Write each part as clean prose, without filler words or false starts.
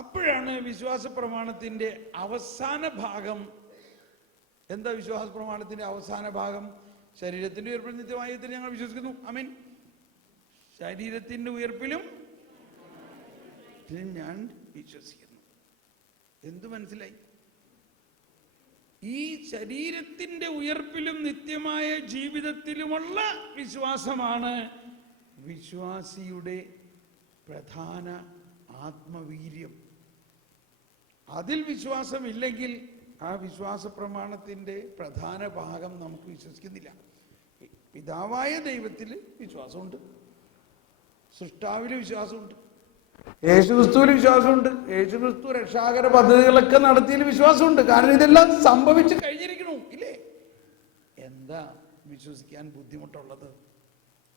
അപ്പോഴാണ് വിശ്വാസ പ്രമാണത്തിന്റെ അവസാന ഭാഗം. എന്താ വിശ്വാസ പ്രമാണത്തിന്റെ അവസാന ഭാഗം? ശരീരത്തിന്റെ ഉയർപ്പിൽ നിത്യമായത്തിൽ ഞങ്ങൾ വിശ്വസിക്കുന്നു. ആമേൻ. ശരീരത്തിന്റെ ഉയർപ്പിലും ഞാൻ വിശ്വസിക്കുന്നു. എന്തു മനസ്സിലായി? ഈ ശരീരത്തിന്റെ ഉയർപ്പിലും നിത്യമായ ജീവിതത്തിലുമുള്ള വിശ്വാസമാണ് വിശ്വാസിയുടെ പ്രധാന ആത്മവീര്യം. അതിൽ വിശ്വാസമില്ലെങ്കിൽ ആ വിശ്വാസ പ്രമാണത്തിന്റെ പ്രധാന ഭാഗം നമുക്ക് വിശ്വസിക്കുന്നില്ല. പിതാവായ ദൈവത്തിൽ വിശ്വാസമുണ്ട്, സൃഷ്ടാവിൽ വിശ്വാസമുണ്ട്, യേശുക്രിസ്തുവിൽ വിശ്വാസമുണ്ട്, യേശുക്രിസ്തു രക്ഷാകര പദ്ധതികളൊക്കെ നടത്തിയതിൽ വിശ്വാസമുണ്ട്. കാരണം ഇതെല്ലാം സംഭവിച്ചു കഴിഞ്ഞിരിക്കണു, ഇല്ലേ? എന്താ വിശ്വസിക്കാൻ ബുദ്ധിമുട്ടുള്ളത്?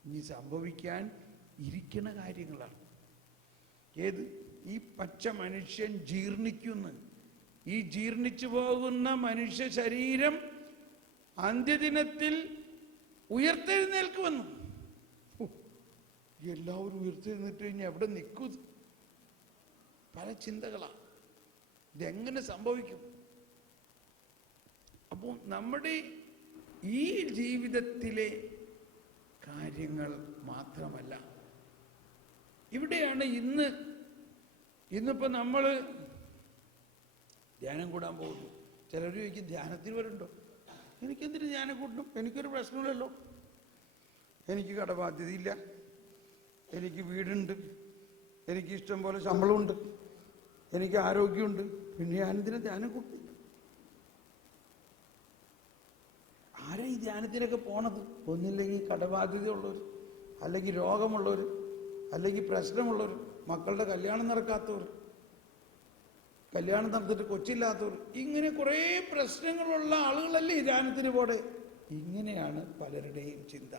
ഇനി സംഭവിക്കാൻ ഇരിക്കുന്ന കാര്യങ്ങളാണ്. ഏത്? ഈ പച്ച മനുഷ്യൻ ജീർണിക്കുന്നു. ഈ ജീർണിച്ചു പോകുന്ന മനുഷ്യ ശരീരം അന്ത്യദിനത്തിൽ ഉയർത്തെഴുന്നേൽക്കുമെന്നും. എല്ലാവരും ഉയർത്തെഴുന്നേറ്റ് കഴിഞ്ഞാൽ എവിടെ നിൽക്കും? പല ചിന്തകളാണ്. ഇതെങ്ങനെ സംഭവിക്കും? അപ്പോൾ നമ്മുടെ ഈ ജീവിതത്തിലെ കാര്യങ്ങൾ മാത്രമല്ല, ഇവിടെയാണ് ഇന്നിപ്പോ നമ്മൾ ധ്യാനം കൂടാൻ പോകുന്നു. ചിലർ ചോദിക്കും, ധ്യാനത്തിന് വരുന്നുണ്ടോ? എനിക്കെന്തിന് ധ്യാനം കൂട്ടണം? എനിക്കൊരു പ്രശ്നമില്ലല്ലോ. എനിക്ക് കടബാധ്യതയില്ല, എനിക്ക് വീടുണ്ട്, എനിക്ക് ഇഷ്ടം പോലെ ശമ്പളമുണ്ട്, എനിക്ക് ആരോഗ്യമുണ്ട്, പിന്നെ ഞാനെന്തിനാ ധ്യാനം കൂട്ടും? ആരാ ഈ ധ്യാനത്തിനൊക്കെ പോണത്? ഒന്നില്ലെങ്കിൽ കടബാധ്യതയുള്ളവർ, അല്ലെങ്കിൽ രോഗമുള്ളവർ, അല്ലെങ്കിൽ പ്രശ്നമുള്ളവർ, മക്കളുടെ കല്യാണം നടക്കാത്തവർ, കല്യാണം നടത്തിട്ട് കൊച്ചില്ലാത്തവർ, ഇങ്ങനെ കുറേ പ്രശ്നങ്ങളുള്ള ആളുകളല്ലേ ഈ ധ്യാനത്തിന് പോടെ. ഇങ്ങനെയാണ് പലരുടെയും ചിന്ത.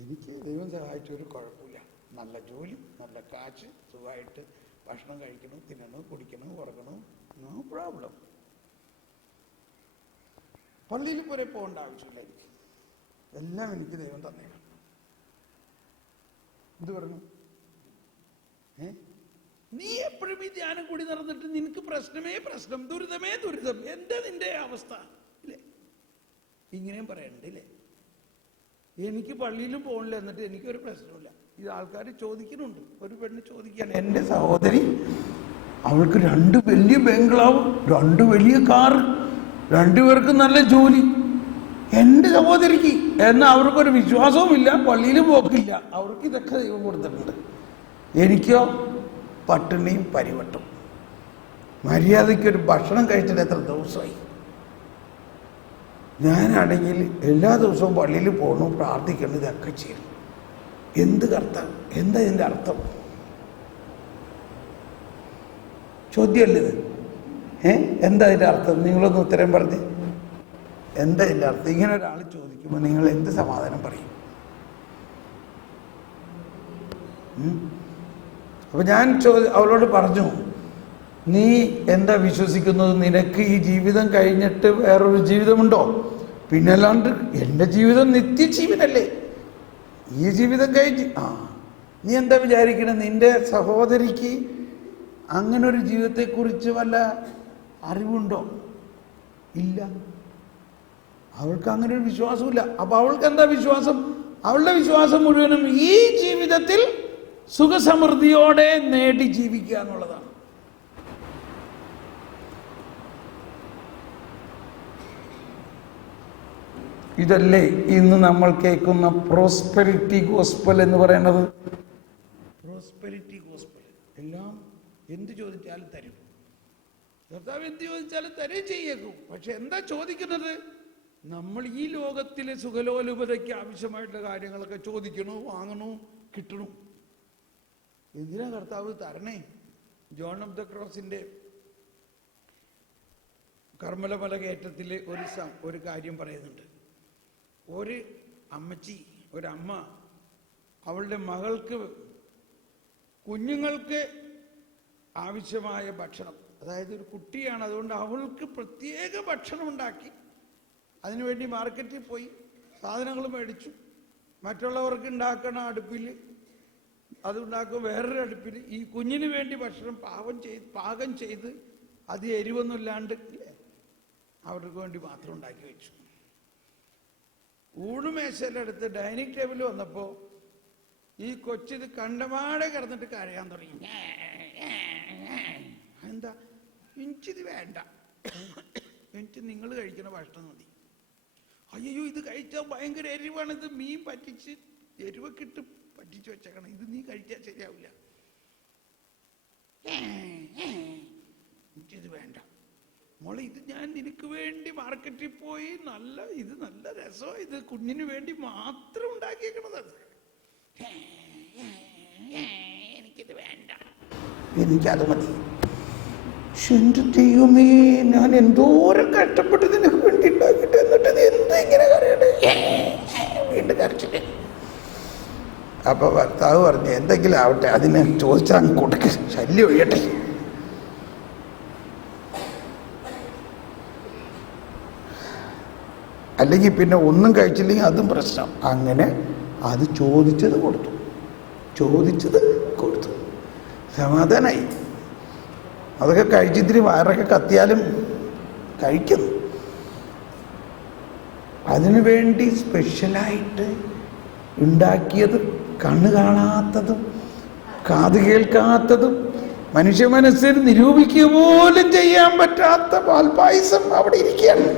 എനിക്ക് ദൈവം സഹായിച്ചൊരു കുഴപ്പമില്ല, നല്ല ജോലി, നല്ല കാശ്, സുഖമായിട്ട് ഭക്ഷണം കഴിക്കണം, തിന്നണം, കുടിക്കണം, ഉറങ്ങണം, നോ പ്രോബ്ലം. പള്ളിയിൽ പോലെ പോകേണ്ട ആവശ്യമില്ല, എനിക്ക് എല്ലാം എനിക്ക് ദൈവം തന്നേക്കണം. എന്ത് പറഞ്ഞു? നീ എപ്പോഴും ഈ ധ്യാനം കൂടി നടന്നിട്ട് നിനക്ക് പ്രശ്നമേ പ്രശ്നം, ദുരിതമേ ദുരിതം. എന്താ നിന്റെ അവസ്ഥ? ഇല്ലേ? ഇങ്ങനെയും പറയണ്ടേ? ഇല്ലേ? എനിക്ക് പള്ളിയിലും പോകണില്ല, എന്നിട്ട് എനിക്കൊരു പ്രശ്നമില്ല. ഇത് ആൾക്കാർ ചോദിക്കുന്നുണ്ട്. ഒരു പെണ്ണ് ചോദിക്കുകയാണ്, എൻ്റെ സഹോദരി, അവൾക്ക് 2 വലിയ ബംഗ്ലാവ്, 2 വലിയ കാറ്, 2 പേർക്ക് നല്ല ജോലി. എൻ്റെ സഹോദരിക്ക് എന്നാൽ അവർക്കൊരു വിശ്വാസവുമില്ല, പള്ളിയിലും പോക്കില്ല. അവർക്ക് ഇതൊക്കെ ദൈവം കൊടുത്തിട്ടുണ്ട്. എനിക്കോ പട്ടിണിയും പരിവട്ടും. മര്യാദയ്ക്കൊരു ഭക്ഷണം കഴിച്ചിട്ട് എത്ര ദിവസമായി? ഞാനാണെങ്കിൽ എല്ലാ ദിവസവും പള്ളിയിൽ പോകണം, പ്രാർത്ഥിക്കണം, ഇതൊക്കെ ചെയ്യണം. എന്ത് കർത്താവ്? എന്താ ഇതിൻ്റെ അർത്ഥം? ചോദ്യമല്ലേ ഇത്? എന്താ ഇതിൻ്റെ അർത്ഥം? നിങ്ങളൊന്ന് ഉത്തരം പറഞ്ഞ്. എന്താ ഇതിൻ്റെ അർത്ഥം? ഇങ്ങനെ ഒരാൾ ചോദിക്കുമ്പോൾ നിങ്ങൾ എന്ത് സമാധാനം പറയും? അപ്പൊ ഞാൻ അവളോട് പറഞ്ഞു, നീ എന്താ വിശ്വസിക്കുന്നത്? നിനക്ക് ഈ ജീവിതം കഴിഞ്ഞിട്ട് വേറൊരു ജീവിതമുണ്ടോ? പിന്നല്ലാണ്ട് എൻ്റെ ജീവിതം നിത്യജീവനല്ലേ. ഈ ജീവിതം കഴിഞ്ഞ് നീ എന്താ വിചാരിക്കണേ? നിന്റെ സഹോദരിക്ക് അങ്ങനെ ഒരു ജീവിതത്തെക്കുറിച്ച് വല്ല അറിവുണ്ടോ? ഇല്ല. അവൾക്ക് അങ്ങനെ ഒരു വിശ്വാസമില്ല. അപ്പൊ അവൾക്ക് എന്താ വിശ്വാസം? അവളുടെ വിശ്വാസം മുഴുവനും ഈ ജീവിതത്തിൽ സുഖസമൃദ്ധിയോടെ നേടി ജീവിക്കുക എന്നുള്ളതാണ്. ഇതല്ലേ ഇന്ന് നമ്മൾ കേൾക്കുന്ന പ്രോസ്പെരിറ്റി ഗോസ്പൽ എന്ന് പറയുന്നത്? Prosperity gospel. എല്ലാം എന്ത് ചോദിച്ചാലും തരും. കർത്താവ് എന്ത് ചോദിച്ചാലും തരുകയും ചെയ്യേക്കും. പക്ഷെ എന്താ ചോദിക്കുന്നത്? നമ്മൾ ഈ ലോകത്തിലെ സുഖലോലുപതയ്ക്ക് ആവശ്യമായിട്ടുള്ള കാര്യങ്ങളൊക്കെ ചോദിക്കണോ, വാങ്ങണോ, കിട്ടണോ? എന്തിനാ കർത്താവ് തരണേ? ജോൺ ഓഫ് ദ ക്രോസിന്റെ കർമ്മലമല കയറ്റത്തിൽ ഒരു കാര്യം പറയുന്നുണ്ട്. ഒരു അമ്മച്ചി, ഒരമ്മ അവളുടെ മകൾക്ക്, കുഞ്ഞുങ്ങൾക്ക് ആവശ്യമായ ഭക്ഷണം, അതായത് ഒരു കുട്ടിയാണ്, അതുകൊണ്ട് അവൾക്ക് പ്രത്യേക ഭക്ഷണം ഉണ്ടാക്കി അതിനുവേണ്ടി മാർക്കറ്റിൽ പോയി സാധനങ്ങൾ മേടിച്ചു. മറ്റുള്ളവർക്ക് ഉണ്ടാക്കണ അടുപ്പിൽ അതുണ്ടാക്കും. വേറൊരു അടുപ്പിൽ ഈ കുഞ്ഞിന് വേണ്ടി ഭക്ഷണം പാകം ചെയ്ത് അത് എരിവൊന്നും ഇല്ലാണ്ട് അവർക്ക് വേണ്ടി മാത്രം ഉണ്ടാക്കി വെച്ചു. ഊണുമേശയുടെ അടുത്ത് ഡൈനിങ് ടേബിൾ വന്നപ്പോൾ ഈ കൊച്ചിത് കണ്ടമാടെ കിടന്നിട്ട് കരയാൻ തുടങ്ങി. എന്താ? എനിക്കിത് വേണ്ട, എനിക്ക് നിങ്ങൾ കഴിക്കുന്ന ഭക്ഷണം മതി. അയ്യോ, ഇത് കഴിച്ചാൽ ഭയങ്കര എരിവാണ്, ഇത് മീൻ പറ്റിച്ച് എരിവൊക്കെ ഇട്ട് പറ്റിച്ച് വെച്ചേക്കണം, ഇത് നീ കഴിച്ചാൽ ശരിയാവില്ല, എനിക്കിത് വേണ്ട. മോളെ, ഇത് ഞാൻ നിനക്ക് വേണ്ടി മാർക്കറ്റിൽ പോയി ഇത് നല്ല രസമാണ്, ഇത് കുഞ്ഞിന് വേണ്ടി മാത്രം ഉണ്ടാക്കിയേക്കണത്, എനിക്കിത് വേണ്ട, എനിക്കത് മതി. എന്റെ ദൈവമേ, ഞാൻ എന്തോരം കഷ്ടപ്പെട്ട് നിനക്ക് വേണ്ടി ഉണ്ടാക്കിയിട്ട് എന്നിട്ട് ഇത് എന്താ ഇങ്ങനെ കരയണേ? വീണ്ടും കരച്ചിട്ട്. അപ്പൊ ഭർത്താവ് പറഞ്ഞു, എന്തെങ്കിലും ആവട്ടെ, അതിനെ ചോദിച്ചാൽ അങ്ങ് കൊടുക്ക, ശല്യം ഒഴിയട്ടെ. അല്ലെങ്കിൽ പിന്നെ ഒന്നും കഴിച്ചില്ലെങ്കിൽ അതും പ്രശ്നം. അങ്ങനെ അത് ചോദിച്ചത് കൊടുത്തു, സമാധാനായി. അതൊക്കെ കഴിച്ചിത്തിരി വയറൊക്കെ കത്തിയാലും കഴിക്കുന്നു. അതിനു വേണ്ടി സ്പെഷ്യലായിട്ട് ഉണ്ടാക്കിയത്, കണ്ണ് കാണാത്തതും കാത് കേൾക്കാത്തതും മനുഷ്യ മനസ്സിന് നിരൂപിക്കുക പോലും ചെയ്യാൻ പറ്റാത്ത പാൽപ്പായസം അവിടെ ഇരിക്കുകയാണ്.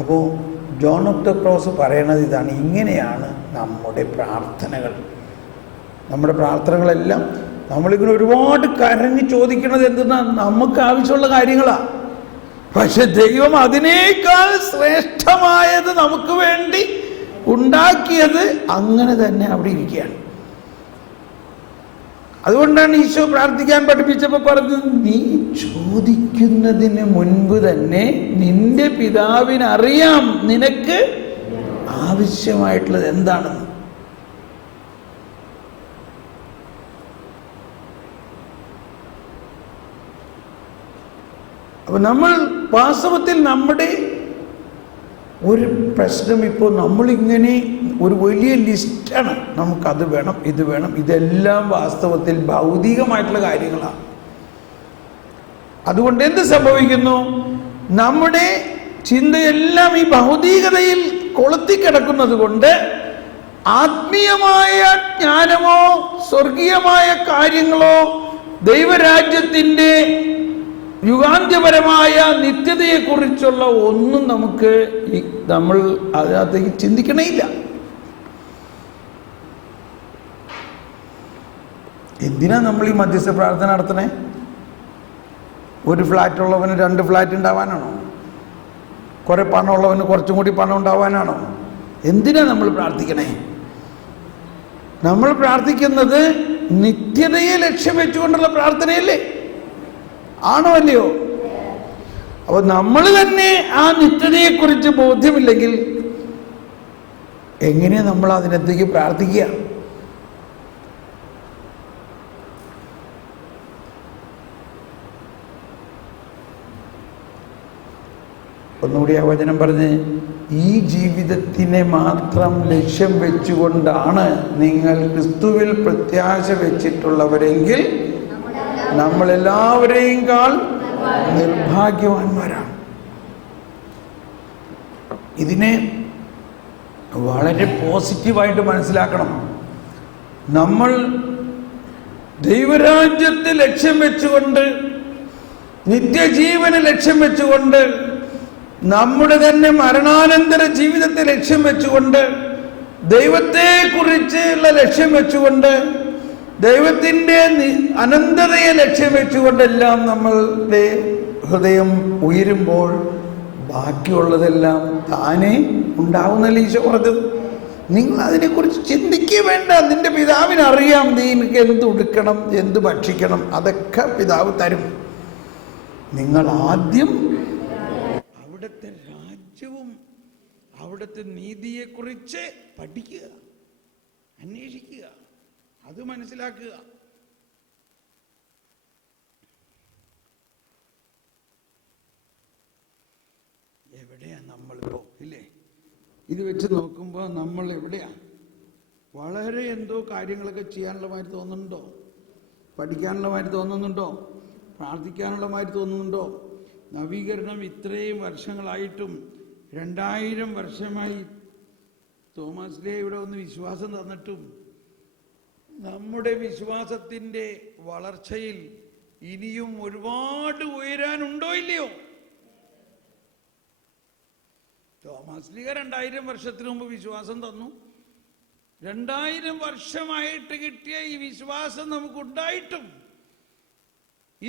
അപ്പോൾ ജോൺ ഓഫ് ദ ക്രോസ് പറയണത് ഇതാണ്, ഇങ്ങനെയാണ് നമ്മുടെ പ്രാർത്ഥനകളെല്ലാം നമ്മളിങ്ങനെ ഒരുപാട് കരഞ്ഞ് ചോദിക്കണത് എന്തെന്നാ? നമുക്ക് ആവശ്യമുള്ള കാര്യങ്ങളാണ്. പക്ഷെ ദൈവം അതിനേക്കാൾ ശ്രേഷ്ഠമായത് നമുക്ക് വേണ്ടി ഉണ്ടാക്കിയത് അങ്ങനെ തന്നെ അവിടെ ഇരിക്കുകയാണ്. അതുകൊണ്ടാണ് ഈശോ പ്രാർത്ഥിക്കാൻ പഠിപ്പിച്ചപ്പോൾ പറഞ്ഞത്, നീ ചോദിക്കുന്നതിന് മുൻപ് തന്നെ നിന്റെ പിതാവിനറിയാം നിനക്ക് ആവശ്യമായിട്ടുള്ളത് എന്താണെന്ന്. അപ്പൊ നമ്മൾ വാസ്തവത്തിൽ നമ്മുടെ ഒരു പ്രശ്നം ഇപ്പോൾ നമ്മളിങ്ങനെ ഒരു വലിയ ലിസ്റ്റാണ്, നമുക്കത് വേണം, ഇത് വേണം, ഇതെല്ലാം വാസ്തവത്തിൽ ഭൗതികമായിട്ടുള്ള കാര്യങ്ങളാണ്. അതുകൊണ്ട് എന്ത് സംഭവിക്കുന്നു? നമ്മുടെ ചിന്തയെല്ലാം ഈ ഭൗതികതയിൽ കൊളുത്തിക്കിടക്കുന്നത് കൊണ്ട് ആത്മീയമായ ജ്ഞാനമോ സ്വർഗീയമായ കാര്യങ്ങളോ ദൈവരാജ്യത്തിൻ്റെ യുഗാന്ത്യപരമായ നിത്യതയെക്കുറിച്ചുള്ള ഒന്നും നമ്മൾ അതിനകത്തേക്ക് ചിന്തിക്കണേയില്ല. എന്തിനാ നമ്മൾ ഈ മധ്യസ്ഥ പ്രാർത്ഥന നടത്തണേ? ഒരു ഫ്ലാറ്റ് ഉള്ളവന് 2 ഫ്ലാറ്റ് ഉണ്ടാവാനാണോ? കുറെ പണമുള്ളവന് കുറച്ചും കൂടി പണം ഉണ്ടാവാനാണോ? എന്തിനാ നമ്മൾ പ്രാർത്ഥിക്കണേ? നമ്മൾ പ്രാർത്ഥിക്കുന്നത് നിത്യതയെ ലക്ഷ്യം വെച്ചുകൊണ്ടുള്ള പ്രാർത്ഥനയല്ലേ? ആണോ അല്ലയോ? അപ്പൊ നമ്മൾ തന്നെ ആ നിത്യതയെക്കുറിച്ച് ബോധ്യമില്ലെങ്കിൽ എങ്ങനെയാ നമ്മൾ അതിനകത്തേക്ക് പ്രാർത്ഥിക്കുക? ഒന്നുകൂടി ആ വചനം പറഞ്ഞ്, ഈ ജീവിതത്തിനെ മാത്രം ലക്ഷ്യം വെച്ചുകൊണ്ടാണ് നിങ്ങൾ ക്രിസ്തുവിൽ പ്രത്യാശ വെച്ചിട്ടുള്ളവരെങ്കിൽ നമ്മളെല്ലാവരെയും കാൾ നിർഭാഗ്യവാന്മാരാണ്. ഇതിനെ വളരെ പോസിറ്റീവായിട്ട് മനസ്സിലാക്കണം. നമ്മൾ ദൈവരാജ്യത്തെ ലക്ഷ്യം വെച്ചുകൊണ്ട്, നിത്യജീവനെ ലക്ഷ്യം വെച്ചുകൊണ്ട്, നമ്മുടെ തന്നെ മരണാനന്തര ജീവിതത്തെ ലക്ഷ്യം വെച്ചുകൊണ്ട്, ദൈവത്തെക്കുറിച്ചുള്ള ലക്ഷ്യം വെച്ചുകൊണ്ട്, ദൈവത്തിൻ്റെ അനന്തതയെ ലക്ഷ്യം വെച്ചുകൊണ്ടെല്ലാം നമ്മളുടെ ഹൃദയം ഉയരുമ്പോൾ ബാക്കിയുള്ളതെല്ലാം താനേ ഉണ്ടാവുന്നല്ലേ ഈശോ പറഞ്ഞത്. നിങ്ങൾ അതിനെക്കുറിച്ച് ചിന്തിക്കുക വേണ്ട. നിന്റെ പിതാവിനറിയാം നിനക്ക് എന്ത് ഉടുക്കണം, എന്ത് ഭക്ഷിക്കണം, അതൊക്കെ പിതാവ് തരും. നിങ്ങൾ ആദ്യം അവിടുത്തെ രാജ്യവും അവിടുത്തെ നീതിയെക്കുറിച്ച് പഠിക്കുക, അന്വേഷിക്കുക, അത് മനസ്സിലാക്കുക. എവിടെയാ നമ്മളിപ്പോ? ഇല്ലേ, ഇത് വെച്ച് നോക്കുമ്പോൾ നമ്മൾ എവിടെയാണ്? വളരെ എന്തോ കാര്യങ്ങളൊക്കെ ചെയ്യാനുള്ള മാതിരി തോന്നുന്നുണ്ടോ? പഠിക്കാനുള്ള മാതിരി തോന്നുന്നുണ്ടോ? പ്രാർത്ഥിക്കാനുള്ള മാതിരി തോന്നുന്നുണ്ടോ? നവീകരണം ഇത്രയും വർഷങ്ങളായിട്ടും 2000 വർഷമായി തോമസ് ലേ ഇവിടെ ഒന്ന് വിശ്വാസം തന്നിട്ടും നമ്മുടെ വിശ്വാസത്തിൻ്റെ വളർച്ചയിൽ ഇനിയും ഒരുപാട് ഉയരാനുണ്ടോ ഇല്ലയോ? തോമസ് ലീഗ 2000 വർഷത്തിന് മുമ്പ് വിശ്വാസം തന്നു. 2000 വർഷമായിട്ട് കിട്ടിയ ഈ വിശ്വാസം നമുക്കുണ്ടായിട്ടും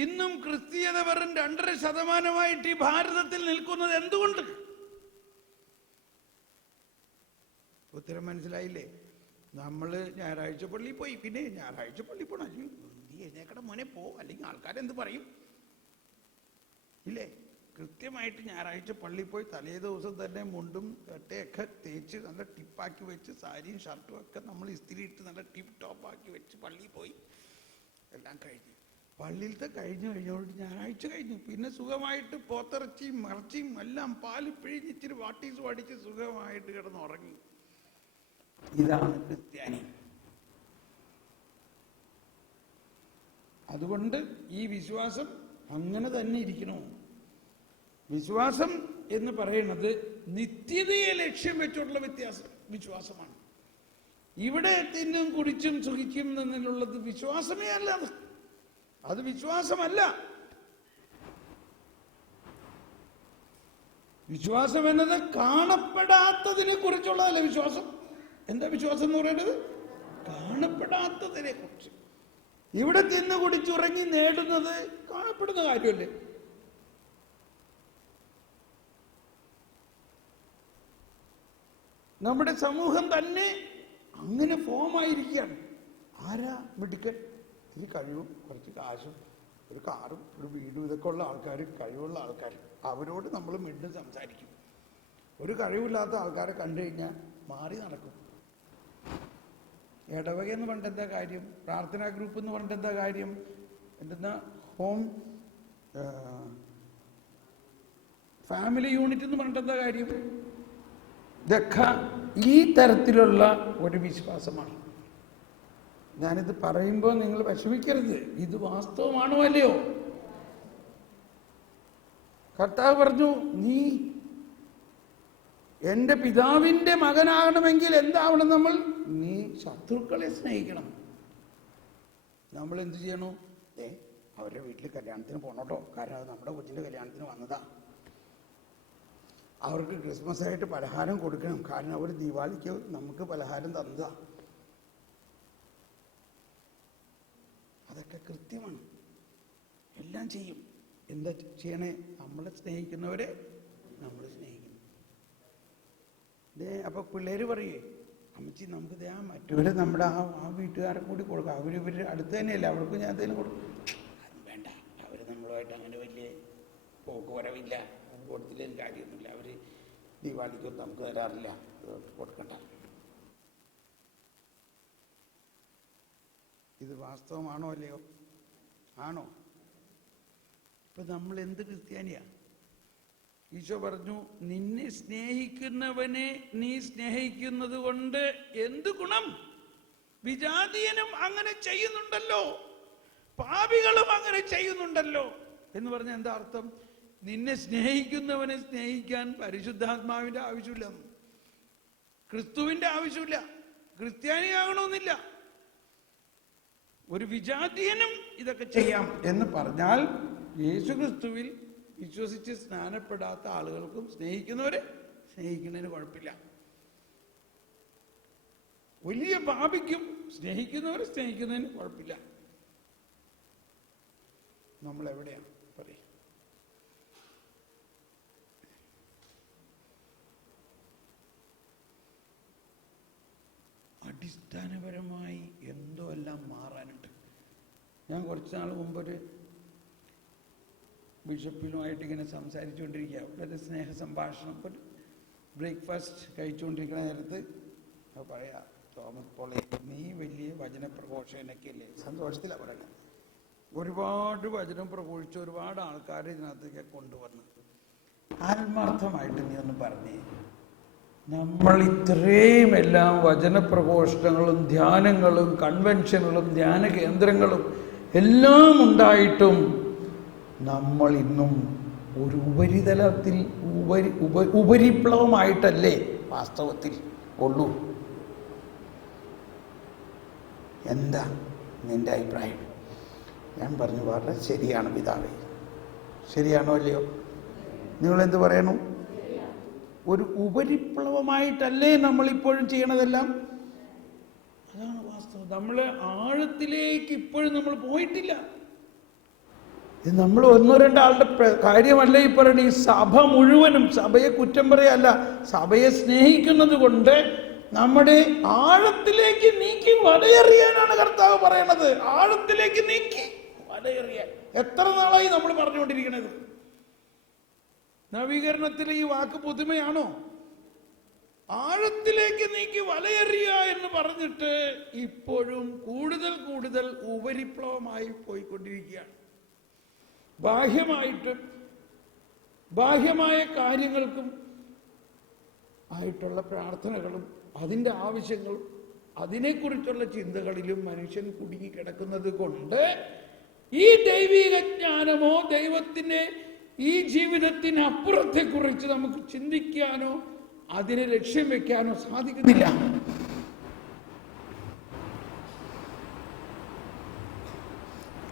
ഇന്നും ക്രിസ്തീയത വെറും 2.5% ഈ ഭാരതത്തിൽ നിൽക്കുന്നത് എന്തുകൊണ്ട്? ഉത്തരം മനസ്സിലായില്ലേ? നമ്മൾ ഞായറാഴ്ച പള്ളി പോയി, പിന്നെ ഞായറാഴ്ച പള്ളി പോകണം, അല്ലെങ്കിൽ നീ എഴുന്നേക്കട മോനെ പോ, അല്ലെങ്കിൽ ആൾക്കാരെന്ത് പറയും ഇല്ലേ? കൃത്യമായിട്ട് ഞായറാഴ്ച പള്ളി പോയി തലേ ദിവസം തന്നെ മുണ്ടും കട്ടയൊക്കെ തേച്ച് നല്ല ടിപ്പാക്കി വെച്ച് സാരിയും ഷർട്ടും ഒക്കെ നമ്മൾ ഇസ്തിരി ഇട്ട് നല്ല ടിപ്പ് ടോപ്പാക്കി വെച്ച് പള്ളിയിൽ പോയി എല്ലാം കഴിഞ്ഞു. പള്ളിയിലത്തെ കഴിഞ്ഞോട്ട് ഞായറാഴ്ച കഴിഞ്ഞു. പിന്നെ സുഖമായിട്ട് പോത്തിറച്ചിയും ഇറച്ചിയും എല്ലാം പാല് പിഴിഞ്ഞിച്ചിരി വാട്ടീസ് പഠിച്ച് സുഖമായിട്ട് കിടന്ന് ഉറങ്ങി. ഇതാണ് ക്രിസ്ത്യാനി. അതുകൊണ്ട് ഈ വിശ്വാസം അങ്ങനെ തന്നെ ഇരിക്കണോ? വിശ്വാസം എന്ന് പറയുന്നത് നിത്യതയെ ലക്ഷ്യം വെച്ചുള്ള വിശ്വാസമാണ്. ഇവിടെ തിന്നും കുടിച്ചും സുഖിക്കും എന്നുള്ളത് വിശ്വാസമേ അല്ല. അത് വിശ്വാസമല്ല. വിശ്വാസം എന്നത് കാണപ്പെടാത്തതിനെ കുറിച്ചുള്ളതല്ല വിശ്വാസം. എന്താ വിശ്വാസം എന്ന് പറയുന്നത്? കാണപ്പെടാത്തതിനെ കുറിച്ച്. ഇവിടെ തിന്ന് കുടിച്ചുറങ്ങി നേടുന്നത് കാണപ്പെടുന്ന കാര്യമല്ലേ? നമ്മുടെ സമൂഹം തന്നെ അങ്ങനെ ഫോമായിരിക്കുകയാണ്. ആരാ മെഡിക്കൽ? ഇതിന് കഴിവും കുറച്ച് കാശും ഒരു കാറും ഒരു വീടും ഇതൊക്കെ ഉള്ള ആൾക്കാർ, കഴിവുള്ള ആൾക്കാർ, അവരോട് നമ്മൾ മിണ്ടും സംസാരിക്കും. ഒരു കഴിവില്ലാത്ത ആൾക്കാരെ കണ്ടു കഴിഞ്ഞാൽ മാറി നടക്കും. ഇടവക എന്ന് പറഞ്ഞിട്ട് എന്താ കാര്യം? പ്രാർത്ഥനാ ഗ്രൂപ്പ് എന്ന് പറഞ്ഞിട്ട് എന്താ കാര്യം? എന്തെന്നാ ഹോം ഫാമിലി യൂണിറ്റ് എന്ന് പറഞ്ഞിട്ട് എന്താ കാര്യം? ഇതൊക്കെ ഈ തരത്തിലുള്ള ഒരു വിശ്വാസമാണ്. ഞാനിത് പറയുമ്പോൾ നിങ്ങൾ വിഷമിക്കരുത്. ഇത് വാസ്തവമാണോ അല്ലയോ? കർത്താവ് പറഞ്ഞു, നീ എൻ്റെ പിതാവിൻ്റെ മകനാകണമെങ്കിൽ എന്താവണം? നമ്മൾ നീ ശത്രുക്കളെ സ്നേഹിക്കണം. നമ്മൾ എന്ത് ചെയ്യണോ? അവരുടെ വീട്ടിൽ കല്യാണത്തിന് പോകണോട്ടോ, കാരണം അത് നമ്മുടെ കൊച്ചിൻ്റെ കല്യാണത്തിന് വന്നതാ. അവർക്ക് ക്രിസ്മസ് ആയിട്ട് പലഹാരം കൊടുക്കണം, കാരണം അവർ ദീപാവലിക്ക് നമുക്ക് പലഹാരം തന്നതാ. അതൊക്കെ കൃത്യമാണ്. എല്ലാം ചെയ്യും. എന്താ ചെയ്യണേ? നമ്മളെ സ്നേഹിക്കുന്നവരെ നമ്മൾ സ്നേഹിക്കണം. അപ്പൊ പിള്ളേര് പറയേ, അമ്മച്ചി നമുക്ക് മറ്റവരെ നമ്മുടെ ആ വീട്ടുകാരെ കൂടി കൊടുക്കാം, അവരിവർ അടുത്ത് തന്നെയല്ലേ, അവർക്ക് ഞാൻ എന്തെങ്കിലും കൊടുക്കും. അതും വേണ്ട, അവർ നമ്മളുമായിട്ട് അങ്ങനെ വലിയ പോക്ക് വരവില്ല, അത് കൊടുത്തില്ലേലും കാര്യമൊന്നുമില്ല, അവർ ദീപാവലിക്കൊന്നും നമുക്ക് തരാറില്ല, കൊടുക്കണ്ട. ഇത് വാസ്തവമാണോ അല്ലയോ? ആണോ? ഇപ്പൊ നമ്മൾ എന്ത് ക്രിസ്ത്യാനിയാ? ഈശോ പറഞ്ഞു, നിന്നെ സ്നേഹിക്കുന്നവനെ നീ സ്നേഹിക്കുന്നത് കൊണ്ട് എന്ത് ഗുണം? വിജാതീയനും അങ്ങനെ ചെയ്യുന്നുണ്ടല്ലോ, പാപികളും അങ്ങനെ ചെയ്യുന്നുണ്ടല്ലോ എന്ന് പറഞ്ഞ എന്താ അർത്ഥം? നിന്നെ സ്നേഹിക്കുന്നവനെ സ്നേഹിക്കാൻ പരിശുദ്ധാത്മാവിന്റെ ആവശ്യമില്ല, ക്രിസ്തുവിന്റെ ആവശ്യമില്ല, ക്രിസ്ത്യാനിയാകണമെന്നില്ല. ഒരു വിജാതീയനും ഇതൊക്കെ ചെയ്യാം എന്ന് പറഞ്ഞാൽ യേശു ക്രിസ്തുവിൽ വിശ്വസിച്ച് സ്നാനപ്പെടാത്ത ആളുകൾക്കും സ്നേഹിക്കുന്നവരെ സ്നേഹിക്കുന്നതിന് കുഴപ്പമില്ല. വലിയ പാപിക്കും സ്നേഹിക്കുന്നവരെ സ്നേഹിക്കുന്നതിന് കുഴപ്പമില്ല. നമ്മൾ എവിടെയാണ് പറയും? അടിസ്ഥാനപരമായി എന്തോ എല്ലാം മാറാനുണ്ട്. ഞാൻ കുറച്ച് നാൾ മുമ്പൊരു ബിഷപ്പിനുമായിട്ട് ഇങ്ങനെ സംസാരിച്ചുകൊണ്ടിരിക്കുക, വളരെ സ്നേഹ സംഭാഷണം, ഒരു ബ്രേക്ക്ഫാസ്റ്റ് കഴിച്ചുകൊണ്ടിരിക്കുന്ന നേരത്ത് പറയാ, തോമസ് പോളെ നീ വലിയ വചനപ്രഘോഷകനൊക്കെ അല്ലേ? സന്തോഷത്തിലാണ് പറയുന്നത്. ഒരുപാട് വചനം പ്രഘോഷിച്ച് ഒരുപാട് ആൾക്കാരെ ഇതിനകത്തേക്ക് കൊണ്ടുവന്ന്, ആത്മാർത്ഥമായിട്ട് നീ ഒന്ന് പറഞ്ഞേ, നമ്മൾ ഇത്രയും എല്ലാം വചനപ്രഘോഷണങ്ങളും ധ്യാനങ്ങളും കൺവെൻഷനുകളും ധ്യാന കേന്ദ്രങ്ങളും എല്ലാം ഉണ്ടായിട്ടും നമ്മൾ ഇന്നും ഒരു ഉപരിതലത്തിൽ ഉപരിപ്ലവമായിട്ടല്ലേ വാസ്തവത്തിൽ ഉള്ളൂ. എന്താ നിന്റെ അഭിപ്രായം? ഞാൻ പറഞ്ഞു വളരെ ശരിയാണ് പിതാവേ. ശരിയാണോ അല്ലയോ? നിങ്ങളെന്ത് പറയണു? ഒരു ഉപരിപ്ലവമായിട്ടല്ലേ നമ്മളിപ്പോഴും ചെയ്യണതെല്ലാം? അതാണ് വാസ്തവം. നമ്മൾ ആഴത്തിലേക്ക് ഇപ്പോഴും നമ്മൾ പോയിട്ടില്ല. ഇത് നമ്മൾ ഒന്നോ രണ്ടാളുടെ കാര്യമല്ല ഈ പറയണ. ഈ സഭ മുഴുവനും, സഭയെ കുറ്റം പറയല്ല, സഭയെ സ്നേഹിക്കുന്നത് കൊണ്ട് നമ്മുടെ ആഴത്തിലേക്ക് നീക്കി വലയെറിയാനാണ് കർത്താവ് പറയണത്. ആഴത്തിലേക്ക് നീക്കി വലയെറിയാൻ. എത്ര നാളായി നമ്മൾ പറഞ്ഞുകൊണ്ടിരിക്കണത്? നവീകരണത്തിലെ ഈ വാക്ക് പുതുമയാണോ? ആഴത്തിലേക്ക് നീക്കി വലയെറിയ എന്ന് പറഞ്ഞിട്ട് ഇപ്പോഴും കൂടുതൽ കൂടുതൽ ഉപരിപ്ലവമായി പോയിക്കൊണ്ടിരിക്കുകയാണ്. ബാഹ്യമായിട്ടും ബാഹ്യമായ കാര്യങ്ങൾക്കും ആയിട്ടുള്ള പ്രാർത്ഥനകളും അതിൻ്റെ ആവശ്യങ്ങളും അതിനെക്കുറിച്ചുള്ള ചിന്തകളിലും മനുഷ്യൻ കുടുങ്ങിക്കിടക്കുന്നത് കൊണ്ട് ഈ ദൈവിക ജ്ഞാനമോ ദൈവത്തിൻ്റെ ഈ ജീവിതത്തിന് അപ്പുറത്തെക്കുറിച്ച് നമുക്ക് ചിന്തിക്കാനോ അതിനെ ലക്ഷ്യം വെക്കാനോ സാധിക്കുന്നില്ല.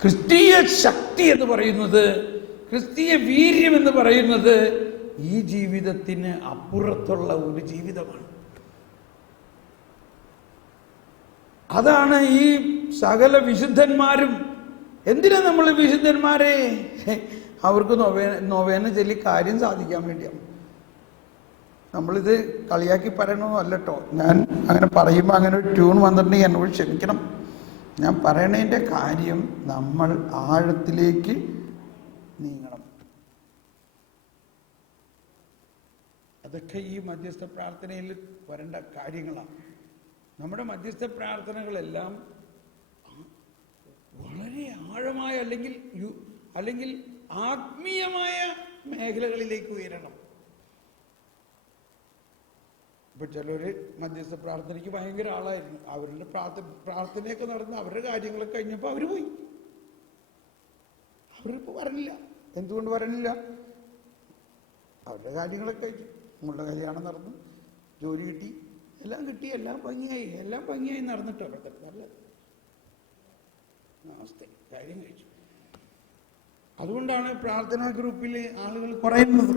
ക്രിസ്തീയ ശക്തി എന്ന് പറയുന്നത്, ക്രിസ്തീയ വീര്യം എന്ന് പറയുന്നത് ഈ ജീവിതത്തിന് അപ്പുറത്തുള്ള ഒരു ജീവിതമാണ്. അതാണ് ഈ സകല വിശുദ്ധന്മാരും. എന്തിനാ നമ്മൾ വിശുദ്ധന്മാരെ? അവർക്ക് നൊവേന ചൊല്ലി കാര്യം സാധിക്കാൻ വേണ്ടിയാണ്. നമ്മളിത് കളിയാക്കി പറയണമെന്നല്ല കേട്ടോ. ഞാൻ അങ്ങനെ പറയുമ്പോൾ അങ്ങനെ ഒരു ട്യൂൺ വന്നിട്ടുണ്ടെങ്കിൽ എന്നോട് ക്ഷമിക്കണം. ഞാൻ പറയണതിൻ്റെ കാര്യം നമ്മൾ ആഴത്തിലേക്ക് നീങ്ങണം. അതൊക്കെ ഈ മധ്യസ്ഥ പ്രാർത്ഥനയിൽ വരേണ്ട കാര്യങ്ങളാണ്. നമ്മുടെ മധ്യസ്ഥ പ്രാർത്ഥനകളെല്ലാം വളരെ ആഴമായ അല്ലെങ്കിൽ ആത്മീയമായ മേഖലകളിലേക്ക് ഉയരണം. ഇപ്പൊ ചിലര് മധ്യസ്ഥ പ്രാർത്ഥനയ്ക്ക് ഭയങ്കര ആളായിരുന്നു. അവരുടെ പ്രാർത്ഥനയൊക്കെ നടന്ന് അവരുടെ കാര്യങ്ങളൊക്കെ കഴിഞ്ഞപ്പോൾ അവര് പോയി. അവരിപ്പോ വരണില്ല. എന്തുകൊണ്ട് വരണില്ല? അവരുടെ കാര്യങ്ങളൊക്കെ കഴിഞ്ഞു. നമ്മളുടെ കല്യാണം നടന്നു, ജോലി കിട്ടി, എല്ലാം കിട്ടി, എല്ലാം ഭംഗിയായി നടന്നിട്ടോ നല്ല നമസ്തേ, കാര്യം കഴിച്ചു. അതുകൊണ്ടാണ് പ്രാർത്ഥനാ ഗ്രൂപ്പിൽ ആളുകൾ കുറയുന്നത്.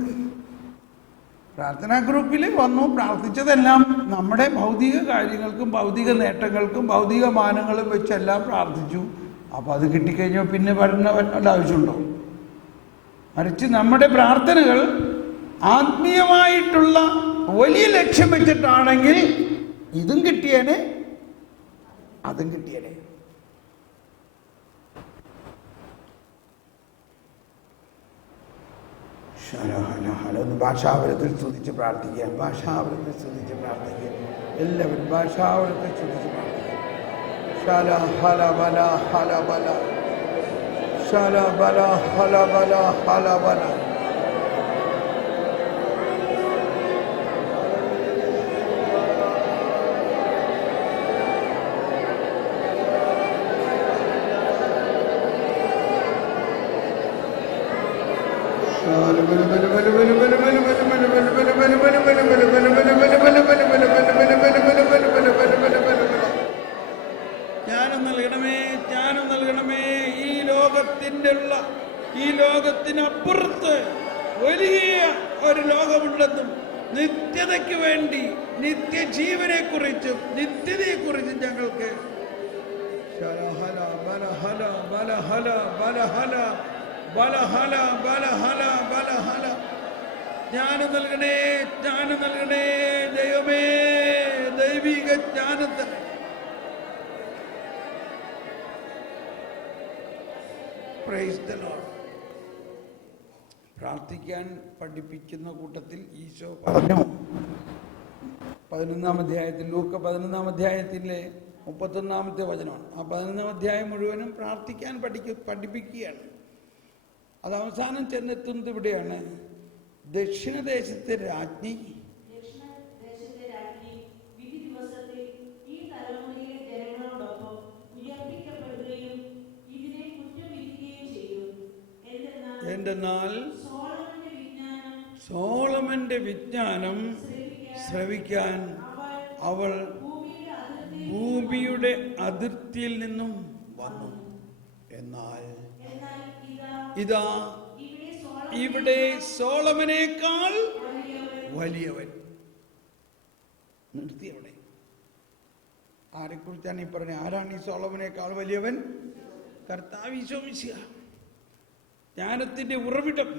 പ്രാർത്ഥനാ ഗ്രൂപ്പിൽ വന്നു പ്രാർത്ഥിച്ചതെല്ലാം നമ്മുടെ ഭൗതിക കാര്യങ്ങൾക്കും ഭൗതിക നേട്ടങ്ങൾക്കും ഭൗതിക മാനങ്ങളും വെച്ചെല്ലാം പ്രാർത്ഥിച്ചു. അപ്പോൾ അത് കിട്ടിക്കഴിഞ്ഞാൽ പിന്നെ വരേണ്ട ആവശ്യമുണ്ടോ? മറിച്ച് നമ്മുടെ പ്രാർത്ഥനകൾ ആത്മീയമായിട്ടുള്ള വലിയ ലക്ഷ്യം വെച്ചിട്ടാണെങ്കിൽ ഇതും കിട്ടിയേനെ അതും കിട്ടിയേനെ. ഒന്ന് ഭാഷാപരത്തിൽ സ്തുതിച്ച് പ്രാർത്ഥിക്കാം. ഭാഷാപരത്തിൽ സ്തുതിച്ച് പ്രാർത്ഥിക്കാം. എല്ലാവരും ഭാഷാപരത്തിൽ സ്തുതിച്ച് പ്രാർത്ഥിക്കാം. ശല ഹല ബല ഹല ബല ശല ബല ഹല ബല ഹല ബല. ജ്ഞാനം നൽകണമേ. ഈ ലോകത്തിനപ്പുറത്ത് വലിയ ഒരു ലോകമുണ്ടെന്നും നിത്യതയ്ക്ക് വേണ്ടി നിത്യജീവനെ കുറിച്ചും നിത്യതയെക്കുറിച്ചും ഞങ്ങൾക്ക് ജ്ഞാനം നൽകണേ ദൈവമേ. ദൈവിക ജ്ഞാനത്തിന് പ്രൈസ് ദി ലോർഡ്. പ്രാർത്ഥിക്കാൻ പഠിപ്പിക്കുന്ന കൂട്ടത്തിൽ ഈശോ പറഞ്ഞു 11-ാം അധ്യായത്തിൽ, ലൂക്ക 11-ാം അധ്യായത്തിലെ 31-ാമത്തെ വചനമാണ്. ആ 11-ാം അധ്യായം മുഴുവനും പ്രാർത്ഥിക്കാൻ പഠിപ്പിക്കുകയാണ്. അത് അവസാനം ചെന്നെത്തുന്നത് ഇവിടെയാണ്. ദക്ഷിണദേശത്തെ രാജ്ഞി എന്തെന്നാൽ സോളമന്റെ വിജ്ഞാനം ശ്രവിക്കാൻ അവൾ ഭൂമിയുടെ അതിർത്തിയിൽ നിന്നും വന്നു. എന്നാൽ ഇതാ ഇവിടെ സോളമനേക്കാൾ വലിയവൻ. നിർത്തി അവിടെ. ആരെക്കുറിച്ചാണ് ഈ പറഞ്ഞത്? ആരാണ് ഈ സോളമനേക്കാൾ വലിയവൻ? കർത്താവ് ഈശോ മിശിഹ, ജ്ഞാനത്തിന്റെ ഉറവിടം.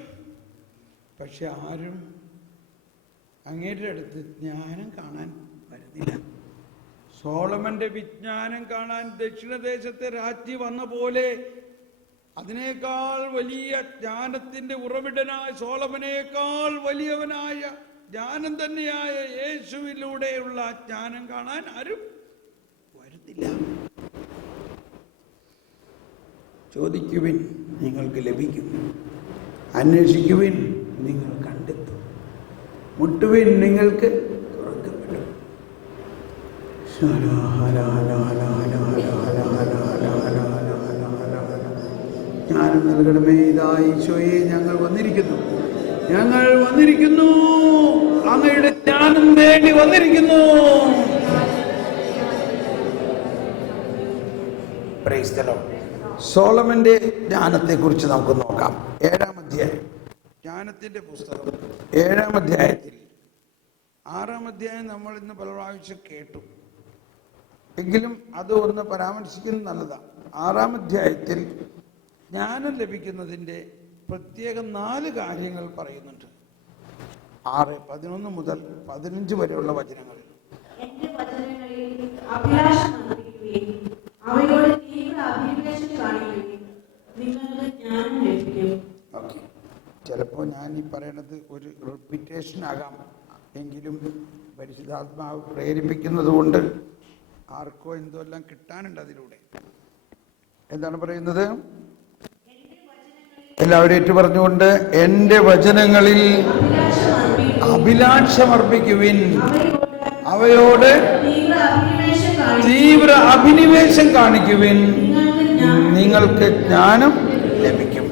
പക്ഷെ ആരും അങ്ങേരുടെ അടുത്ത് ജ്ഞാനം കാണാൻ വരുന്നില്ല. സോളമന്റെ വിജ്ഞാനം കാണാൻ ദക്ഷിണദേശത്തെ രാജ്ഞി വന്ന പോലെ അതിനേക്കാൾ വലിയ ജ്ഞാനത്തിന്റെ ഉറവിടനായ സോളമനേക്കാൾ വലിയവനായ ജ്ഞാനം തന്നെയായ യേശുവിലൂടെയുള്ള ജ്ഞാനം കാണാൻ ആരും വരുന്നില്ല. ചോദിക്കുവിൻ, നിങ്ങൾക്ക് ലഭിക്കും. അന്വേഷിക്കുവിൻ, നിങ്ങൾ കണ്ടെത്തും. മുട്ടുവിൻ, നിങ്ങൾക്ക് തുറക്കപ്പെടും. ജ്ഞാനം നൽകണമേ. ഇതാ ഈശോയെ, ഞങ്ങൾ വന്നിരിക്കുന്നു, ഞങ്ങൾ വന്നിരിക്കുന്നു, അങ്ങയുടെ ജ്ഞാനം തേടി വന്നിരിക്കുന്നു. Praise the Lord. സോളമന്റെ ജ്ഞാനത്തെ കുറിച്ച് നമുക്ക് നോക്കാം. 7-ാം അധ്യായം, ജ്ഞാനത്തിന്റെ പുസ്തകം 7-ാം അധ്യായത്തിൽ 6-ാം അധ്യായം നമ്മൾ ഇന്ന് പല പ്രാവശ്യം കേട്ടു, എങ്കിലും അത് ഒന്ന് പരാമർശിക്കുന്നത് നല്ലതാണ്. 6-ാം അധ്യായത്തിൽ ജ്ഞാനം ലഭിക്കുന്നതിൻ്റെ പ്രത്യേക 4 കാര്യങ്ങൾ പറയുന്നുണ്ട്. 6:11 മുതൽ 15 വരെയുള്ള വചനങ്ങളിൽ ചിലപ്പോൾ ഞാൻ ഈ പറയണത് ഒരു റിപ്പീറ്റേഷൻ ആകാം, എങ്കിലും പരിശുദ്ധാത്മാവ് പ്രേരിപ്പിക്കുന്നത് കൊണ്ട് ആർക്കോ എന്തോ എല്ലാം കിട്ടാനുണ്ട് അതിലൂടെ. എന്താണ് പറയുന്നത്? എല്ലാവരും ഏറ്റു പറഞ്ഞുകൊണ്ട്, എന്റെ വചനങ്ങളിൽ അഭിലാഷമർപ്പിക്കുവിൻ, അവയോട് തീവ്ര അഭിനിവേശം കാണിക്കുവിൻ, നിങ്ങൾക്ക് ജ്ഞാനം ലഭിക്കും.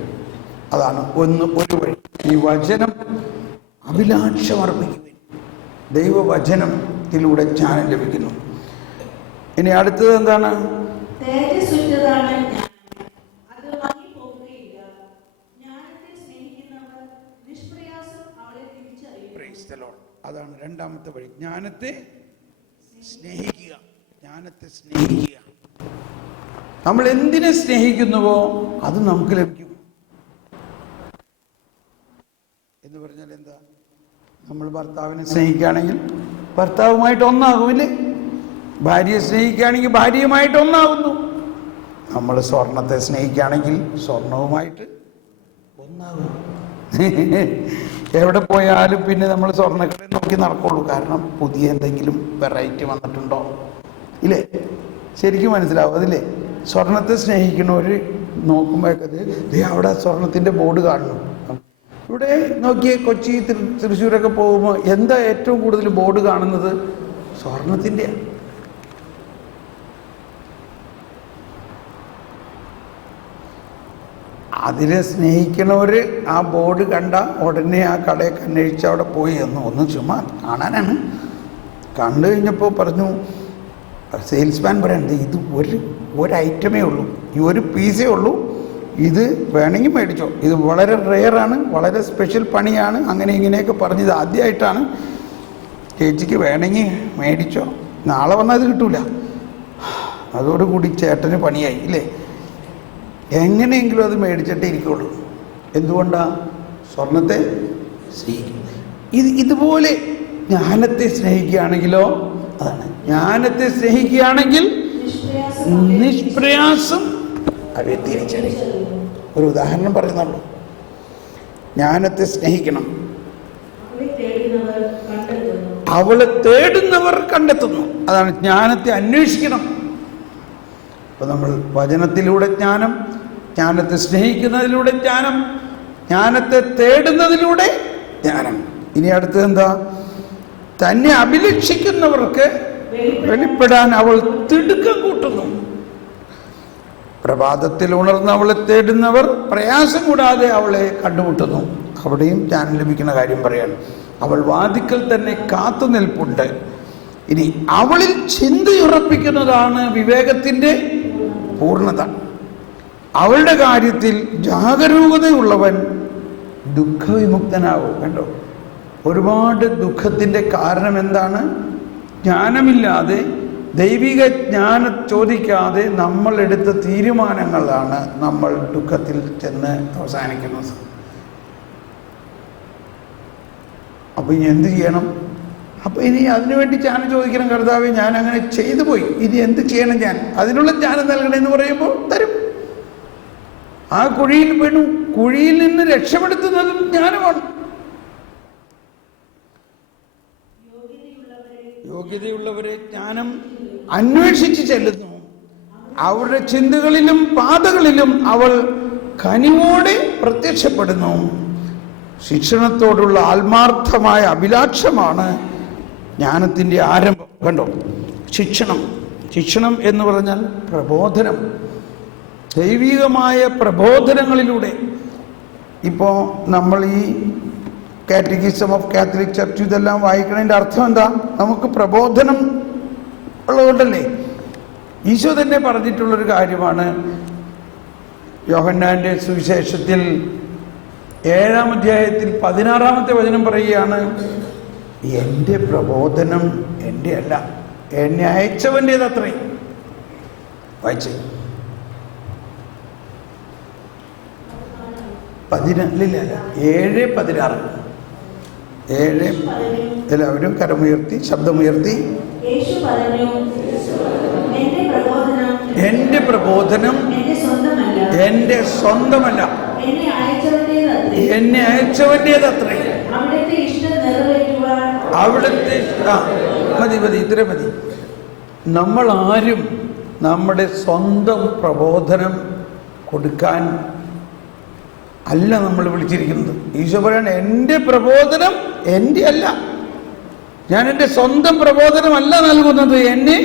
അതാണ് ഒരു വഴി. ഈ വചനം അഭിലാഷമർപ്പിക്കുവിൻ. ദൈവവചനത്തിലൂടെ ജ്ഞാനം ലഭിക്കുന്നു. ഇനി അടുത്തത് എന്താണ്? അതാണ് 2-ാമത്തെ വഴി. ജ്ഞാനത്തെ സ്നേഹിക്കുക. ജ്ഞാനത്തെ സ്നേഹിക്കുക. നമ്മൾ എന്തിനെ സ്നേഹിക്കുന്നുവോ അത് നമുക്ക് ലഭിക്കും. എന്ന് പറഞ്ഞാൽ എന്താ? നമ്മൾ ഭർത്താവിനെ സ്നേഹിക്കുകയാണെങ്കിൽ ഭർത്താവുമായിട്ട് ഒന്നാകുമില്ലേ? ഭാര്യയെ സ്നേഹിക്കുകയാണെങ്കിൽ ഭാര്യയുമായിട്ട് ഒന്നാകുന്നു. നമ്മൾ സ്വർണത്തെ സ്നേഹിക്കുകയാണെങ്കിൽ സ്വർണവുമായിട്ട് ഒന്നാകും. എവിടെ പോയാലും പിന്നെ നമ്മൾ സ്വർണ്ണക്കടയിൽ നോക്കി നടക്കുള്ളൂ. കാരണം പുതിയ എന്തെങ്കിലും വെറൈറ്റി വന്നിട്ടുണ്ടോ ഇല്ലേ? ശരിക്കും മനസ്സിലാവും അതില്ലേ? സ്വർണത്തെ സ്നേഹിക്കണവർ നോക്കുമ്പോഴേക്കത് അവിടെ സ്വർണത്തിൻ്റെ ബോർഡ് കാണണം. ഇവിടെ നോക്കിയേ, കൊച്ചി തൃശ്ശൂരൊക്കെ പോകുമ്പോൾ എന്താ ഏറ്റവും കൂടുതൽ ബോർഡ് കാണുന്നത്? സ്വർണത്തിൻ്റെയാണ്. അതിനെ സ്നേഹിക്കണവർ ആ ബോർഡ് കണ്ട ഉടനെ ആ കടയൊക്കെ അന്വേഷിച്ച് അവിടെ പോയി ഒന്ന് ചുമ്മാ കാണാനാണ്. കണ്ടു കഴിഞ്ഞപ്പോൾ പറഞ്ഞു, സെയിൽസ്മാൻ പറയണത് ഇത് ഒരു ഐറ്റമേ ഉള്ളൂ, ഈ ഒരു പീസേ ഉള്ളൂ, ഇത് വേണമെങ്കിൽ മേടിച്ചോ, ഇത് വളരെ റെയറാണ്, വളരെ സ്പെഷ്യൽ പണിയാണ്, അങ്ങനെ ഇങ്ങനെയൊക്കെ പറഞ്ഞത് ആദ്യമായിട്ടാണ്, ചേച്ചിക്ക് വേണമെങ്കിൽ മേടിച്ചോ, നാളെ വന്നാൽ അത് കിട്ടൂല. അതോടുകൂടി ചേട്ടന് പണിയായി ഇല്ലേ? എങ്ങനെയെങ്കിലും അത് മേടിച്ചിട്ടേ ഇരിക്കുള്ളൂ. എന്തുകൊണ്ടാണ്? സ്വർണത്തെ സ്നേഹിക്കുന്നത്. ഇതുപോലെ ജ്ഞാനത്തെ സ്നേഹിക്കുകയാണെങ്കിലോ അതാണ്. ജ്ഞാനത്തെ സ്നേഹിക്കുകയാണെങ്കിൽ നിഷ്പ്രയാസം അവയെ തിരിച്ചറിയും. ഒരു ഉദാഹരണം പറയുന്നുള്ളൂ. ജ്ഞാനത്തെ സ്നേഹിക്കണം. അവളെ തേടുന്നവർ കണ്ടെത്തുന്നു. അതാണ് ജ്ഞാനത്തെ അന്വേഷിക്കണം. അപ്പോൾ നമ്മൾ വചനത്തിലൂടെ ജ്ഞാനം, ജ്ഞാനത്തെ സ്നേഹിക്കുന്നതിലൂടെ ജ്ഞാനം, ജ്ഞാനത്തെ തേടുന്നതിലൂടെ ജ്ഞാനം. ഇനി അടുത്തത് എന്താ? തന്നെ അഭിലഷിക്കുന്നവർക്ക് വെളിപ്പെടാൻ അവൾ തിടുക്കം കൂട്ടുന്നു. പ്രഭാതത്തിൽ ഉണർന്ന് അവളെ തേടുന്നവർ പ്രയാസം കൂടാതെ അവളെ കണ്ടുമുട്ടുന്നു. അവിടെയും ജ്ഞാനം ലഭിക്കുന്ന കാര്യം പറയാണ്. അവൾ വാതിക്കൽ തന്നെ കാത്തു നിൽപ്പുണ്ട്. ഇനി അവളിൽ ചിന്തയുറപ്പിക്കുന്നതാണ് വിവേകത്തിൻ്റെ പൂർണ്ണത. അവളുടെ കാര്യത്തിൽ ജാഗരൂകതയുള്ളവൻ ദുഃഖവിമുക്തനാവും. കണ്ടോ, ഒരുപാട് ദുഃഖത്തിൻ്റെ കാരണം എന്താണ്? ജ്ഞാനമില്ലാതെ, ദൈവിക ജ്ഞാനം ചോദിക്കാതെ നമ്മൾ എടുത്ത തീരുമാനങ്ങളാണ് നമ്മൾ ദുഃഖത്തിൽ ചെന്ന് അവസാനിക്കുന്നത്. അപ്പോൾ ഇനി എന്ത് ചെയ്യണം? അപ്പോൾ ഇനി അതിനുവേണ്ടി ജ്ഞാനം ചോദിക്കണം. കർത്താവേ, ഞാൻ അങ്ങനെ ചെയ്തു പോയി, ഇനി എന്ത് ചെയ്യണം? ഞാൻ അതിനുള്ള ജ്ഞാനം നൽകണമെന്ന് പറയുമ്പോൾ തരും. ആ കുഴിയിൽ വീണു, കുഴിയിൽ നിന്ന് രക്ഷപ്പെടുത്തുന്നതും ജ്ഞാനമാണ്. യോഗ്യതയുള്ളവരെ ജ്ഞാനം അന്വേഷിച്ച് ചെല്ലുന്നു. അവരുടെ ചിന്തകളിലും പാതകളിലും അവൾ കനിവോടെ പ്രത്യക്ഷപ്പെടുന്നു. ശിക്ഷണത്തോടുള്ള ആത്മാർത്ഥമായ അഭിലാഷമാണ് ജ്ഞാനത്തിൻ്റെ ആരംഭം. കണ്ടോ, ശിക്ഷണം എന്ന് പറഞ്ഞാൽ പ്രബോധനം, ദൈവികമായ പ്രബോധനങ്ങളിലൂടെ. ഇപ്പോൾ നമ്മൾ ഈ കാറ്റഗിസം ഓഫ് കാത്തലിക് ചർച്ച് ഇതെല്ലാം വായിക്കണതിൻ്റെ അർത്ഥം എന്താ? നമുക്ക് പ്രബോധനം ഉള്ളതുകൊണ്ടല്ലേ. ഈശോ തന്നെ പറഞ്ഞിട്ടുള്ളൊരു കാര്യമാണ്. യോഹന്നാൻ്റെ സുവിശേഷത്തിൽ 7-ാം അധ്യായത്തിൽ 16-ാമത്തെ വചനം പറയുകയാണ്, എൻ്റെ പ്രബോധനം എൻ്റെ അല്ല, എന്നെ അയച്ചവൻ്റേത് അത്രേ. വായിച്ചേ. 7:16. എല്ലാവരും കരമുയർത്തി, ശബ്ദമുയർത്തി. എൻ്റെ പ്രബോധനം എൻ്റെ സ്വന്തമല്ല, എന്നെ അയച്ചവൻ്റേതത്രേ. അവിടുത്തെ മതി, ഇത്ര മതി. നമ്മൾ ആരും നമ്മുടെ സ്വന്തം പ്രബോധനം കൊടുക്കാൻ അല്ല നമ്മൾ വിളിച്ചിരിക്കുന്നത്. ഈശോ പറയാണ്, എൻ്റെ പ്രബോധനം എൻ്റെ അല്ല, ഞാൻ എൻ്റെ സ്വന്തം പ്രബോധനമല്ല നൽകുന്നത്, എന്നെ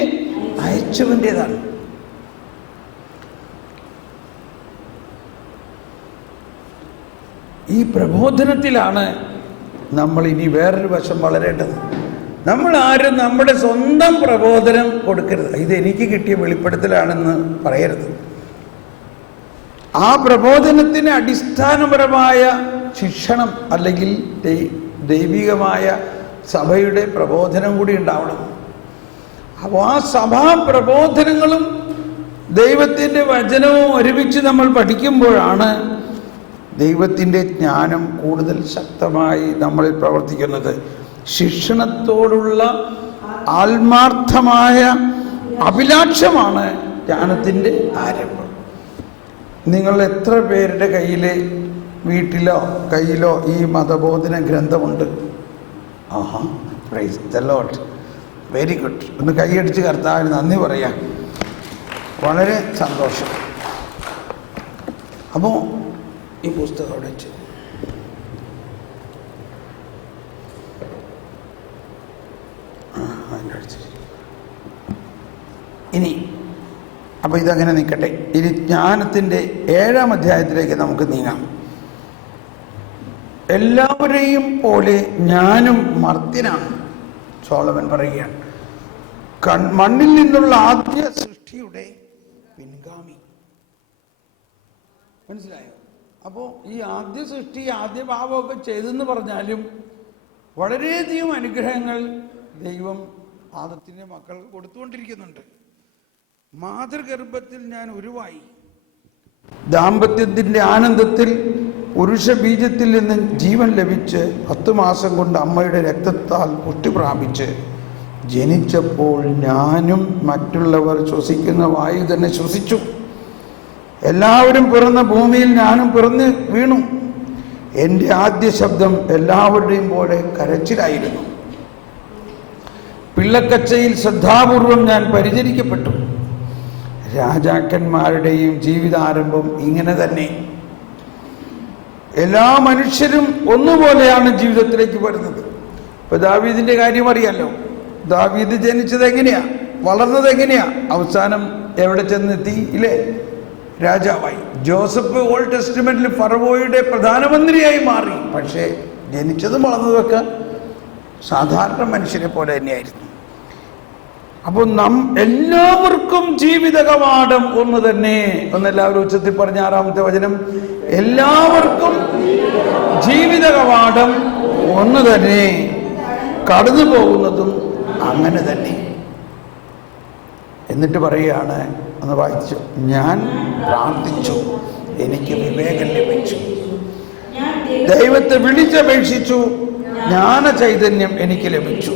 അയച്ചവൻ്റേതാണ്. ഈ പ്രബോധനത്തിലാണ് നമ്മൾ ഇനി വേറൊരു വശം വളരേണ്ടത്. നമ്മൾ ആരും നമ്മുടെ സ്വന്തം പ്രബോധനം കൊടുക്കരുത്. ഇത് എനിക്ക് കിട്ടിയ വെളിപ്പെടുത്തലാണെന്ന് പറയരുത്. ആ പ്രബോധനത്തിന് അടിസ്ഥാനപരമായ ശിക്ഷണം അല്ലെങ്കിൽ ദൈവികമായ സഭയുടെ പ്രബോധനം കൂടി ഉണ്ടാവണം. അപ്പോൾ ആ സഭാ പ്രബോധനങ്ങളും ദൈവത്തിൻ്റെ വചനവും ഒരുമിച്ച് നമ്മൾ പഠിക്കുമ്പോഴാണ് ദൈവത്തിൻ്റെ ജ്ഞാനം കൂടുതൽ ശക്തമായി നമ്മളിൽ പ്രവർത്തിക്കുന്നത്. ശിക്ഷണത്തോടുള്ള ആത്മാർത്ഥമായ അഭിലാഷമാണ് ജ്ഞാനത്തിൻ്റെ ആരംഭം. നിങ്ങൾ എത്ര പേരുടെ വീട്ടിലോ കയ്യിലോ ഈ മതബോധന ഗ്രന്ഥമുണ്ട്? ആഹാ, praise the Lord, very good. ഒന്ന് കൈയടിച്ച് കർത്താവിന് നന്ദി പറയാം. വളരെ സന്തോഷം. അപ്പോൾ ഈ പുസ്തകം അവിടെ വെച്ച് ഇനി അപ്പോൾ ഇതങ്ങനെ നിൽക്കട്ടെ. ഇനി ജ്ഞാനത്തിൻ്റെ 7-ാം അധ്യായത്തിലേക്ക് നമുക്ക് നീങ്ങാം. എല്ലാവരെയും പോലെ ഞാനും മർത്യനാണ്, സോളമൻ പറയുകയാണ്. മണ്ണിൽ നിന്നുള്ള ആദ്യ സൃഷ്ടിയുടെ പിൻഗാമി. മനസ്സിലായോ? അപ്പോൾ ഈ ആദ്യ സൃഷ്ടി, ആദ്യ പാപമൊക്കെ ചെയ്തെന്ന് പറഞ്ഞാലും വളരെയധികം അനുഗ്രഹങ്ങൾ ദൈവം ആദത്തിൻ്റെ മക്കൾക്ക് കൊടുത്തുകൊണ്ടിരിക്കുന്നുണ്ട്. മാതൃഗർഭത്തിൽ ഞാൻ ഉരുവായി. ദാമ്പത്യത്തിൻ്റെ ആനന്ദത്തിൽ പുരുഷ ബീജത്തിൽ നിന്ന് ജീവൻ ലഭിച്ച് 10 മാസം കൊണ്ട് അമ്മയുടെ രക്തത്താൽ പുഷ്ടി പ്രാപിച്ച് ജനിച്ചപ്പോൾ ഞാനും മറ്റുള്ളവർ ശ്വസിക്കുന്ന വായു തന്നെ ശ്വസിച്ചു. എല്ലാവരും പിറന്ന ഭൂമിയിൽ ഞാനും പിറന്ന് വീണു. എൻ്റെ ആദ്യ ശബ്ദം എല്ലാവരുടെയും പോലെ കരച്ചിലായിരുന്നു. പിള്ളക്കച്ചയിൽ ശ്രദ്ധാപൂർവം ഞാൻ പരിചരിക്കപ്പെട്ടു. രാജാക്കന്മാരുടെയും ജീവിതാരംഭം ഇങ്ങനെ തന്നെ. എല്ലാ മനുഷ്യരും ഒന്നുപോലെയാണ് ജീവിതത്തിലേക്ക് വരുന്നത്. ഇപ്പൊ ദാവീദിന്റെ കാര്യം അറിയാലോ. ദാവീദ് ജനിച്ചത് എങ്ങനെയാ, വളർന്നത് എങ്ങനെയാ, അവസാനം എവിടെ ചെന്നെത്തി ഇല്ലേ? രാജാവായി. ജോസഫ് ഓൾഡ് ടെസ്റ്റ്മെന്റിൽ ഫറവോയുടെ പ്രധാനമന്ത്രിയായി മാറി. പക്ഷേ ജനിച്ചതും വളർന്നതൊക്കെ സാധാരണ മനുഷ്യരെ പോലെ തന്നെയായിരുന്നു. അപ്പോൾ എല്ലാവർക്കും ജീവിത കവാടം ഒന്ന് തന്നെ. ഒന്നെല്ലാവരും ഉച്ചത്തിൽ പറഞ്ഞ 6-ാമത്തെ വചനം. എല്ലാവർക്കും ജീവിത കവാടം ഒന്ന് തന്നെ, കടന്നു പോകുന്നതും അങ്ങനെ തന്നെ. എന്നിട്ട് പറയുകയാണ്, ഒന്ന് വായിച്ചു, ഞാൻ പ്രാർത്ഥിച്ചു, എനിക്ക് വിവേകം ലഭിച്ചു. ദൈവത്തെ വിളിച്ചപേക്ഷിച്ചു, ജ്ഞാന ചൈതന്യം എനിക്ക് ലഭിച്ചു.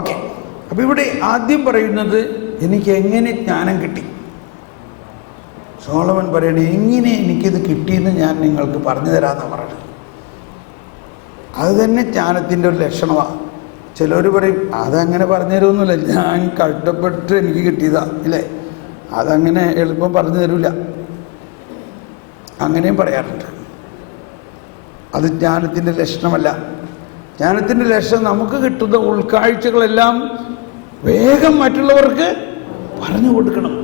ഓക്കെ, അപ്പൊ ഇവിടെ ആദ്യം പറയുന്നത് എനിക്ക് എങ്ങനെ ജ്ഞാനം കിട്ടി. സോളമൻ പറയണേ, എങ്ങനെ എനിക്കിത് കിട്ടിയെന്ന് ഞാൻ നിങ്ങൾക്ക് പറഞ്ഞു തരാമെന്ന് പറയുന്നത്. അത് തന്നെ ജ്ഞാനത്തിൻ്റെ ഒരു ലക്ഷണമാണ്. ചിലർ പറയും അതങ്ങനെ പറഞ്ഞു തരുമൊന്നുമില്ല, ഞാൻ കഷ്ടപ്പെട്ട് എനിക്ക് കിട്ടിയതാ, ഇല്ലേ, അതങ്ങനെ എളുപ്പം പറഞ്ഞു തരില്ല. അങ്ങനെയും പറയാറുണ്ട്. അത് ജ്ഞാനത്തിൻ്റെ ലക്ഷണമല്ല. ജ്ഞാനത്തിൻ്റെ ലക്ഷണം നമുക്ക് കിട്ടുന്ന ഉൾക്കാഴ്ചകളെല്ലാം വേഗം മറ്റുള്ളവർക്ക് പറഞ്ഞു കൊടുക്കണം.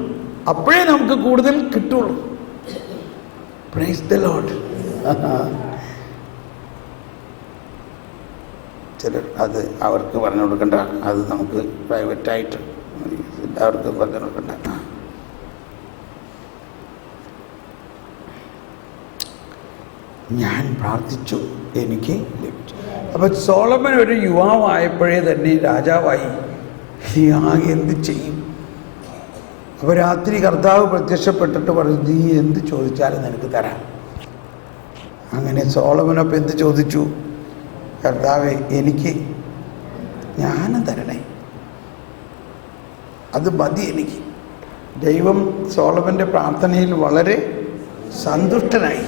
അപ്പോഴേ നമുക്ക് കൂടുതൽ കിട്ടുള്ളൂ. Praise the Lord. ചിലർ അത് അവർക്ക് പറഞ്ഞു കൊടുക്കണ്ട, അത് നമുക്ക് പ്രൈവറ്റായിട്ട് എല്ലാവർക്കും പറഞ്ഞു കൊടുക്കണ്ട. ഞാൻ പ്രാർത്ഥിച്ചു, എനിക്ക് ലഭിച്ചു. അപ്പൊ സോളമൻ ഒരു യുവാവായപ്പോഴേ തന്നെ രാജാവായി. ആകെ എന്ത് ചെയ്യും? അപ്പോൾ രാത്രി കർത്താവ് പ്രത്യക്ഷപ്പെട്ടിട്ട് പറഞ്ഞു, നീ എന്ത് ചോദിച്ചാലും നിനക്ക് തരാം. അങ്ങനെ സോളമനപ്പം എന്ത് ചോദിച്ചു? കർത്താവേ, എനിക്ക് ജ്ഞാനം തരണേ, അത് മതി എനിക്ക്. ദൈവം സോളമൻ്റെ പ്രാർത്ഥനയിൽ വളരെ സന്തുഷ്ടനായി.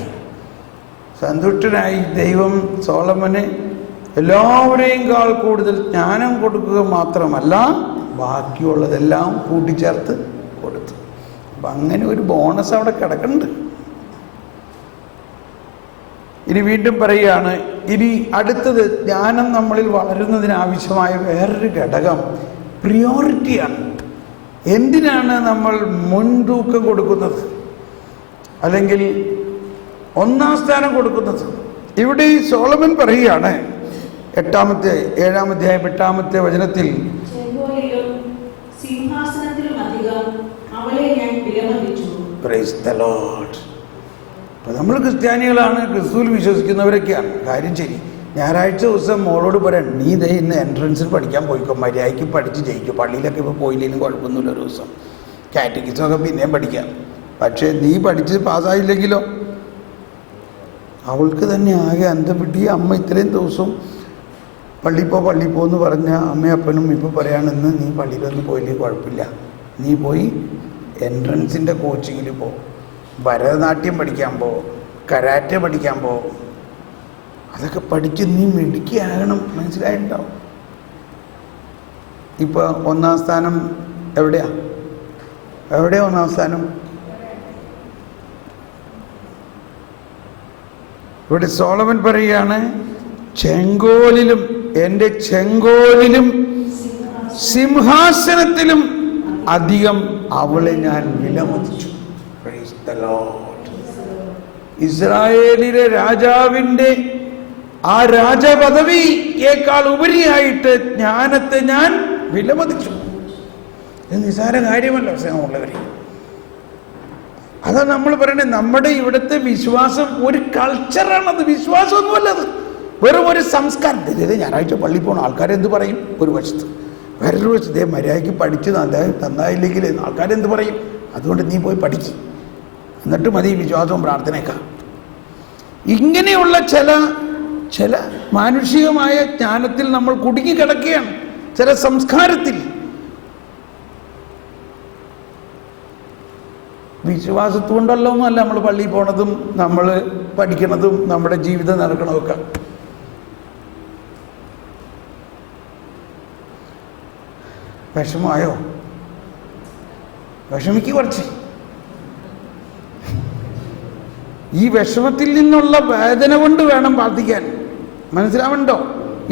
ദൈവം സോളമന് എല്ലാവരെയും കൂടുതൽ ജ്ഞാനം കൊടുക്കുക മാത്രമല്ല, ബാക്കിയുള്ളതെല്ലാം കൂട്ടിച്ചേർത്ത് കൊടുത്തു. അപ്പം അങ്ങനെ ഒരു ബോണസ് അവിടെ കിടക്കുന്നുണ്ട്. ഇനി വീണ്ടും പറയുകയാണ്, ഇനി അടുത്തത് ജ്ഞാനം നമ്മളിൽ വളരുന്നതിനാവശ്യമായ വേറൊരു ഘടകം പ്രിയോറിറ്റിയാണ്. എന്തിനാണ് നമ്മൾ മുൻതൂക്കം കൊടുക്കുന്നത്, അല്ലെങ്കിൽ ഒന്നാം സ്ഥാനം കൊടുക്കുന്നത്? ഇവിടെ ഈ സോളമൻ പറയുകയാണ്, 7-ാം അധ്യായം 8-ാമത്തെ വചനത്തിൽ, പ്രൈസ് ദി ലോർഡ്. അപ്പം നമ്മൾ ക്രിസ്ത്യാനികളാണ്, ക്രിസ്തുവിൽ വിശ്വസിക്കുന്നവരൊക്കെയാണ്. കാര്യം ശരി. ഞായറാഴ്ച ദിവസം മോളോട് പറയാൻ, നീ ദേ ഇന്ന് എൻട്രൻസിൽ പഠിക്കാൻ പോയിക്കോ, മര്യാദയ്ക്ക് പഠിച്ച് ജയിക്കും. പള്ളിയിലൊക്കെ ഇപ്പോൾ പോയില്ലെങ്കിലും കുഴപ്പമൊന്നുമില്ല, ഒരു ദിവസം കാറ്റഗിസമൊക്കെ പിന്നെയും പഠിക്കാം. പക്ഷേ നീ പഠിച്ച് പാസ്സായില്ലെങ്കിലോ? അവൾക്ക് തന്നെ ആകെ അന്തപ്പെട്ടി. അമ്മ ഇത്രയും ദിവസം പള്ളിയിൽ പോ എന്ന് പറഞ്ഞ അമ്മയും അപ്പനും ഇപ്പോൾ പറയാണെന്ന്, നീ പള്ളിയിലൊന്നും പോയില്ലെങ്കിൽ കുഴപ്പമില്ല, നീ പോയി എൻട്രൻസിൻ്റെ കോച്ചിങ്ങിൽ പോ, ഭരതനാട്യം പഠിക്കാൻ പോ, കരാറ്റെ പഠിക്കാൻ പോ, അതൊക്കെ പഠിച്ച് നീ മിടുക്കിയാകണം. മനസ്സിലായിട്ടുണ്ടാവും. ഇപ്പോൾ 1-ാം സ്ഥാനം എവിടെയാ 1-ാം സ്ഥാനം? ഇവിടെ സോളമൻ പറയുകയാണ്, ചെങ്കോലിലും, എൻ്റെ ചെങ്കോലിലും സിംഹാസനത്തിലും അധികം അവളെ ഞാൻ വിലമതിച്ചു. Praise the Lord. ഇസ്രായേലിലെ രാജാവിൻ്റെ ആ രാജപദവിയേക്കാൾ ഉപരിയായിട്ട് ജ്ഞാനത്തെ ഞാൻ വിലമതിച്ചു. ഇത് നിസ്സാര കാര്യമല്ല സ്നേഹമുള്ളവരെ. അതാണ് നമ്മൾ പറയണേ, നമ്മുടെ ഇവിടുത്തെ വിശ്വാസം ഒരു കൾച്ചറാണത്, വിശ്വാസമൊന്നുമല്ല അത്, വെറും ഒരു സംസ്കാരം. ഇതേ ഞായറാഴ്ച പള്ളിയിൽ പോകണം, ആൾക്കാരെന്ത് പറയും? ഒരു വശത്ത്. വേറൊരു വശത്ത് ഇതേ മര്യാദയ്ക്ക് പഠിച്ച് തന്നായില്ലെങ്കിൽ ആൾക്കാരെന്ത് പറയും? അതുകൊണ്ട് നീ പോയി പഠിക്കും, എന്നിട്ട് മതി വിശ്വാസവും പ്രാർത്ഥനയൊക്കെ. ഇങ്ങനെയുള്ള ചില മാനുഷികമായ ജ്ഞാനത്തിൽ നമ്മൾ കുടുങ്ങിക്കിടക്കുകയാണ്, ചില സംസ്കാരത്തിൽ. വിശ്വാസത്തുകൊണ്ടല്ലോ ഒന്നുമല്ല നമ്മൾ പള്ളിയിൽ പോണതും നമ്മൾ പഠിക്കണതും നമ്മുടെ ജീവിതം നടക്കണമൊക്കെ. വിഷമമായോ? വിഷമിക്ക് കുറച്ച്. ഈ വിഷമത്തിൽ നിന്നുള്ള വേദന കൊണ്ട് വേണം പ്രാർത്ഥിക്കാൻ. മനസ്സിലാവണ്ടോ?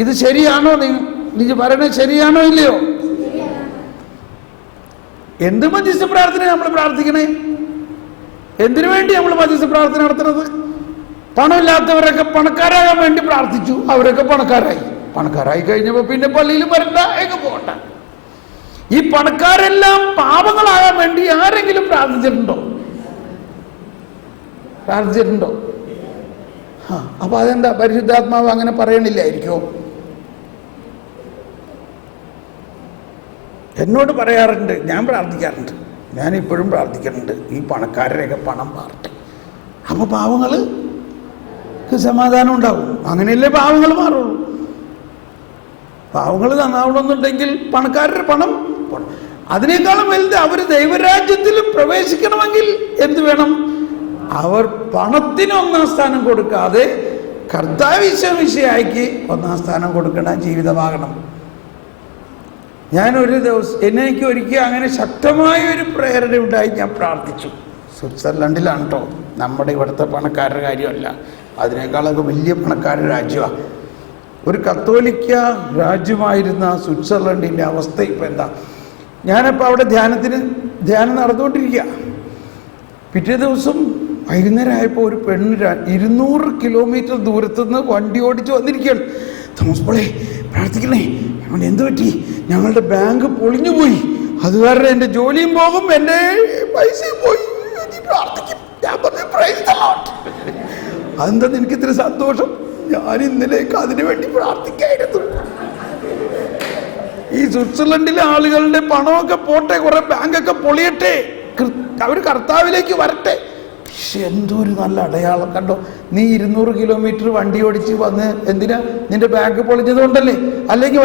ഇത് ശരിയാണോ? നീ പറയണത് ശരിയാണോ ഇല്ലയോ? എന്ത് മധ്യസ്ഥ പ്രാർത്ഥന നമ്മൾ പ്രാർത്ഥിക്കണേ? എന്തിനു വേണ്ടി നമ്മൾ മധ്യസ്ഥ പ്രാർത്ഥന നടത്തുന്നത്? പണമില്ലാത്തവരൊക്കെ പണക്കാരാകാൻ വേണ്ടി പ്രാർത്ഥിച്ചു, അവരൊക്കെ പണക്കാരായി കഴിഞ്ഞപ്പോൾ പിന്നെ പള്ളിയിൽ വരണ്ട, എങ്ങ് പോകണ്ട. ഈ പണക്കാരെല്ലാം പാപങ്ങളാകാൻ വേണ്ടി ആരെങ്കിലും പ്രാർത്ഥിച്ചിട്ടുണ്ടോ? അപ്പൊ അതെന്താ പരിശുദ്ധാത്മാവ് അങ്ങനെ പറയണില്ലായിരിക്കോ? എന്നോട് പറയാറുണ്ട്, ഞാൻ പ്രാർത്ഥിക്കാറുണ്ട്, ഞാൻ ഇപ്പോഴും പ്രാർത്ഥിക്കുന്നുണ്ട്, ഈ പണക്കാരുടെയൊക്കെ പണം മാറട്ടെ, അപ്പൊ പാവങ്ങൾക്ക് സമാധാനം ഉണ്ടാവും. അങ്ങനെയല്ലേ പാവങ്ങൾ മാറുള്ളൂ. പാവങ്ങൾ നന്നാവണമെന്നുണ്ടെങ്കിൽ പണക്കാരുടെ പണം, അതിനേക്കാളും വലുത് അവർ ദൈവരാജ്യത്തിൽ പ്രവേശിക്കണമെങ്കിൽ എന്ത് വേണം? അവർ പണത്തിന് ഒന്നാം സ്ഥാനം കൊടുക്കാതെ കർത്താവിശ്വമിശിഹായ്ക്ക് ഒന്നാം സ്ഥാനം കൊടുക്കണ ജീവിതമാകണം. ഞാനൊരു ദിവസം എനിക്ക് ഒരിക്കൽ അങ്ങനെ ശക്തമായ ഒരു പ്രേരണ ഉണ്ടായി. ഞാൻ പ്രാർത്ഥിച്ചു. സ്വിറ്റ്സർലൻഡിലാണ് കേട്ടോ, നമ്മുടെ ഇവിടുത്തെ പണക്കാരുടെ കാര്യമല്ല, അതിനേക്കാളൊക്കെ വലിയ പണക്കാരുടെ രാജ്യമാണ്. ഒരു കത്തോലിക്ക രാജ്യമായിരുന്ന സ്വിറ്റ്സർലൻഡിൻ്റെ അവസ്ഥ ഇപ്പം എന്താ? ഞാനപ്പോൾ അവിടെ ധ്യാനം നടന്നുകൊണ്ടിരിക്കുക. പിറ്റേ ദിവസം വൈകുന്നേരം ആയപ്പോൾ ഒരു പെണ്ണ് 200 കിലോമീറ്റർ ദൂരത്തുനിന്ന് വണ്ടി ഓടിച്ച് വന്നിരിക്കുകയാണ്. തോമസ് പോളെ പ്രാർത്ഥിക്കണേ. ഞങ്ങൾ എന്ത് പറ്റി? ഞങ്ങളുടെ ബാങ്ക് പൊളിഞ്ഞു പോയി, അത് കാരണം എൻ്റെ ജോലിയും പോകും, എൻ്റെ പൈസയും പോയി, പ്രാർത്ഥിക്കും. ഞാൻ പറഞ്ഞു പ്രൈസ് ദി ലോർഡ്. അതെന്താ എനിക്ക് ഇത്ര സന്തോഷം? ഞാൻ ഇന്നലേക്ക് അതിനു വേണ്ടി പ്രാർത്ഥിക്കായിരുന്നു. ഈ സ്വിറ്റ്സർലൻഡിലെ ആളുകളുടെ പണമൊക്കെ പോട്ടെ, കുറെ ബാങ്കൊക്കെ പൊളിയട്ടെ, അവർ കർത്താവിലേക്ക് വരട്ടെ. പക്ഷെ എന്തോ ഒരു നല്ല അടയാളം കണ്ടോ? നീ 200 കിലോമീറ്റർ വണ്ടി ഓടിച്ച് വന്ന് എന്തിനാ? നിന്റെ ബാങ്ക് പൊളിഞ്ഞത് കൊണ്ടല്ലേ? അല്ലെങ്കിൽ